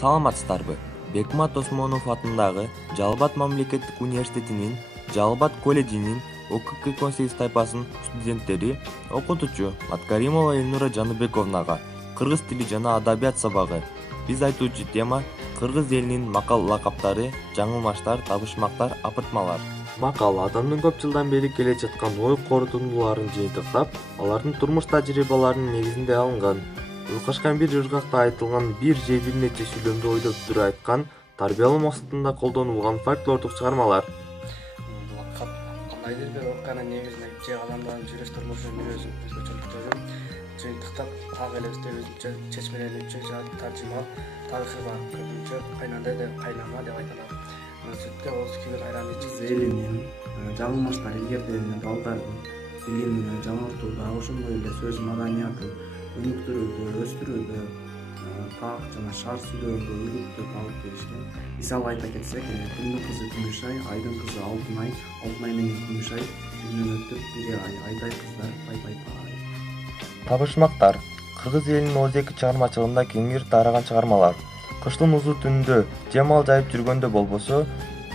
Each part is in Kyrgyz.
Саламатсыздарбы? Бекмат Осмонов атындагы Жалал-Абад мамлекеттик университетинин Жалал-Абад колледжинин ОКК-18 тайпасынын студенттери окутуучу Маткаримова Элнура Жаныбековнага кыргыз тили жана адабият сабагы. Биз айтуучу тема кыргыз элинин макал лакаптары, жаңылмаштар, табышмактар, апыртмалар. Макал адамдын көп жылдан бери келе жаткан ой корутундуларын жыйынтыктап, алардын турмуш тажрыйбаларынын негизинде алынган. Ыкашкан бир ыргакта айтылган бир же бир нече сүйлөмдү ойдоп туруп айткан, тарбиялоо максатында колдонулган фольклордук чыгармалар. Лакап кандайдыр бир окуянын негизинде же адамдардын жүрүш турмушунун өзгөчөлүктөрүн жыйынтыктап так эле өзүнчө чечмелениүүчү жана таржыма тарыхы бар. Көбүнчө кайнады деп кайнама деп айтылат. Сүткө болсо күйгөн айран ичип элинин жаңылмаштар илгертелген балдардын тилин жаңыртууда, ошондой эле сөз маданиятын өнүктүрүүдө, өстүрүүдө, так жана шар сүйлөөгө үлгүлдөп алып келишкен. Мисалы айта кетсек, күндүн кызы Күмүшай, айдын кызы Алтынай, Алтынай менен Күмүшай биринен өтүп, бири айдай кыздар пай. Табышмактар кыргыз элинин өзеки чыгармачылыгында кеңири тараган чыгармалар. Кыштын узу түнүндө же мал жайып жүргөндө болбосо,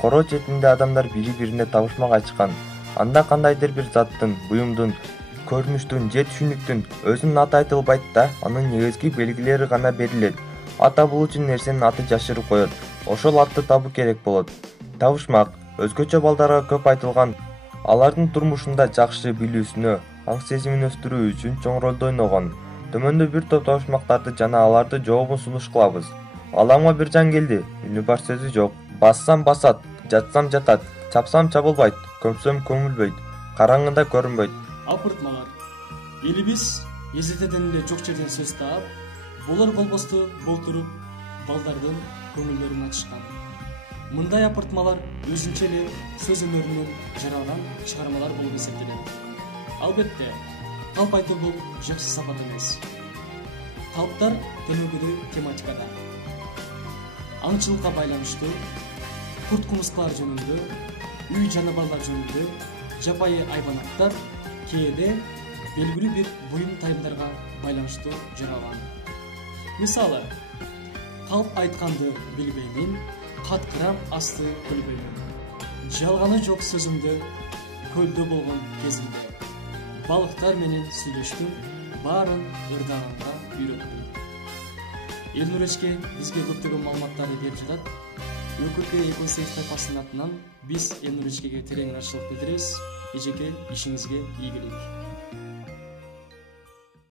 коро четинде адамдар бири-бирине табышмак айтышкан. Анда кандайдыр бир заттын, буюмдун, көрүнүштүн же түшүнүктүн өзүнүн аты айтылбайт да, анын негизги белгилери гана берилет. Ат табылуучу нерсенин аты жашырып коет. Ошол атты табуу керек болот. Табышмак өзгөчө балдарга көп айтылган, алардын турмушунда жакшы билүүсүнө, аң сезимин өстүрүү үчүн чоң ролду ойногон. Төмөндө бир топ табышмактарды жана алардын жообун сунуш кылабыз. Аламга бир жан келди, үнү бар сөзү жок. Бассам басат, жатсам жатат, чапсам чабылбайт, көмсөм көмүлбөйт, караңгыда көрүнбөйт. Апыртмалар. Элибиз эзетеден эле жок жерден сөз таап, болор болбосту болтуруп, балдардын көңүлдөрүн ачышкан. Мындай апыртмалар өзүнчө эле сөз өнөрүнөн жаралган чыгармалар болуп эсептелет. Албетте, калп айтуу бул жакшы сапат эмес. Калптар төнөгүдүү тематикада. Аңчылыкка байланыштуу, курт-кумускалар жөнүндө, үй жаныбарлар жөнүндө, жапайы айбанаттар кээде белгилүү бир буюм тайымдарга байланыштуу жаралган. Мисалы, калп айтканды билбеймин, каткырам асты көлбөймүн. Жалганы жок сөзүмдө, көлдө болгон кезимде. Балыктар менен сүйлөштүм, баарын ырдаганга үйрөттүм. Элнур эчке бизге көптөгөн маалыматтарды берип жатат. ОКК-18 тайпасынын атынан биз Элнур эчкеге терең ыраазычылык билдиребиз. Эжеке, ишиңизге ийгилик.